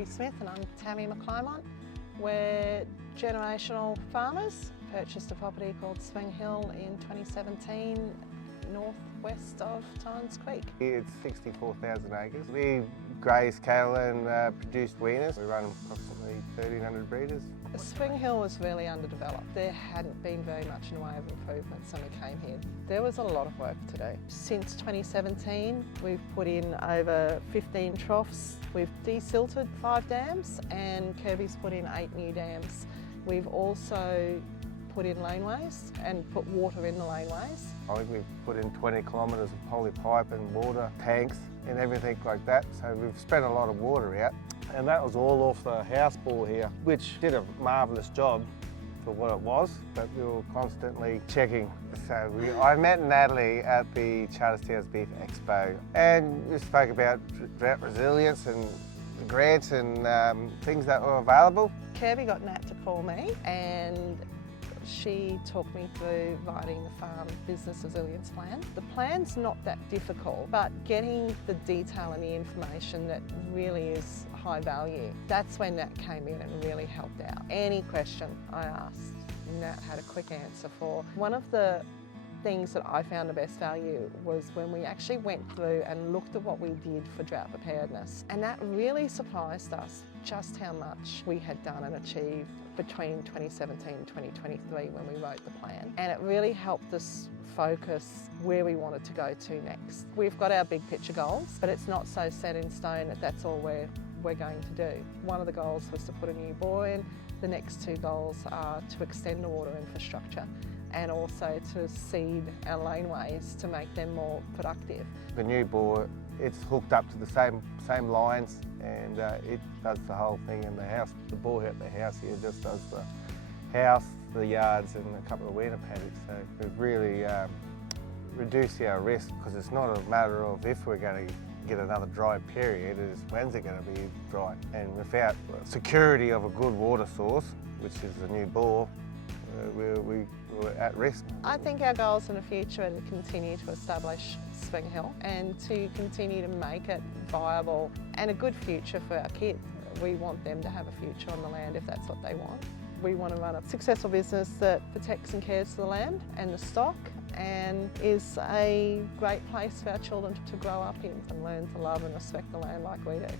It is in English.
Kirby Smith and I'm Tammy. We're generational farmers. Purchased a property called Swing Hill in 2017, northwest of Torrens Creek. It's 64,000 acres. We graze cattle and produce weaners. We run approximately 1,300 breeders. Swing Hill was really underdeveloped. There hadn't been very much in the way of improvements when we came here. There was a lot of work to do. Since 2017, we've put in over 15 troughs. We've desilted 5 dams and Kirby's put in 8 new dams. We've also put in laneways and put water in the laneways. I think we've put in 20 kilometres of poly pipe and water tanks and everything like that. So we've spent a lot of water out. And that was all off the house bore here, which did a marvellous job for what it was, but we were constantly checking. So I met Natalie at the Charterstown's Beef Expo and we spoke about drought resilience and grants and things that were available. Kirby got Nat to call me and she talked me through writing the farm business resilience plan. The plan's not that difficult, but getting the detail and the information that really is high value, that's when Nat came in and really helped out. Any question I asked, Nat had a quick answer for. One of the things that I found the best value was when we actually went through and looked at what we did for drought preparedness. And that really surprised us just how much we had done and achieved between 2017 and 2023 when we wrote the plan. And it really helped us focus where we wanted to go to next. We've got our big picture goals, but it's not so set in stone that that's all we're going to do. One of the goals was to put a new bore in. The next 2 goals are to extend the water infrastructure and also to seed our laneways to make them more productive. The new bore, it's hooked up to the same lines and it does the whole thing in the house. The bore at the house here just does the house, the yards and a couple of weaner paddocks. So we've really reduced our risk because it's not a matter of if we're going to get another dry period, it's when's it going to be dry. And without security of a good water source, which is the new bore, we're at risk. I think our goals in the future are to continue to establish Swing Hill and to continue to make it viable and a good future for our kids. We want them to have a future on the land if that's what they want. We want to run a successful business that protects and cares for the land and the stock and is a great place for our children to grow up in and learn to love and respect the land like we do.